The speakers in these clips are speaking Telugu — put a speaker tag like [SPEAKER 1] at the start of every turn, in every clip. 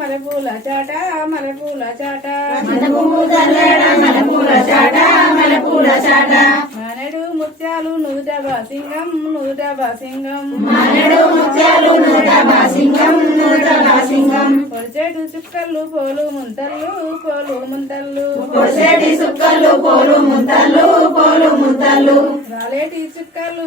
[SPEAKER 1] మరపూల చాట మరపూల చాట
[SPEAKER 2] మరపూల చాట మరపూల చాట
[SPEAKER 1] మనడు ముత్యాలు నూజబా సింగం నూజబా సింగం
[SPEAKER 2] మనడు ముత్యాలు నూజబా సింగం నూజబా సింగం
[SPEAKER 1] పొడిచేటి చుక్కలు పోలు ముంతలు పోలు ముంతలు
[SPEAKER 2] పొడిచేటి చుక్కలు పోలు ముంతలు పోలు ముంతలు
[SPEAKER 1] రాలేటి చుక్కలు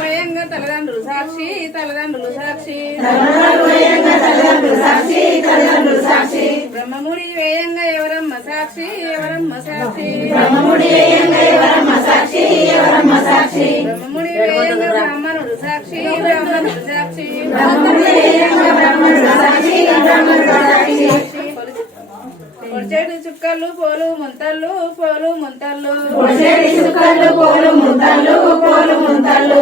[SPEAKER 1] సాక్షి తల్లిదండ్రులు సాక్షి
[SPEAKER 2] సాక్షి తల్లిదండ్రులు సాక్షి
[SPEAKER 1] బ్రహ్మముడి వేయంగా ఎవరమ్మ సాక్షి ఎవరమ్మ సాక్షి
[SPEAKER 2] బ్రహ్మముడి వేయంగా ఎవరమ్మ సాక్షి ఎవరమ్మ సాక్షి
[SPEAKER 1] బ్రహ్మముడి వేయంగా బ్రాహ్మణుడు సాక్షి బ్రాహ్మణుడు సాక్షి
[SPEAKER 2] బ్రహ్మముడి వేయంగా బ్రాహ్మణుడు సాక్షి బ్రాహ్మణుడు సాక్షి
[SPEAKER 1] పొడిచేటి చుక్కలు పోలు ముంతళ్ళు పోలు ముంతళ్ళు
[SPEAKER 2] పొడిచేటి చుక్కలు పోలు ముంతళ్ళు పోలు ముంతళ్ళు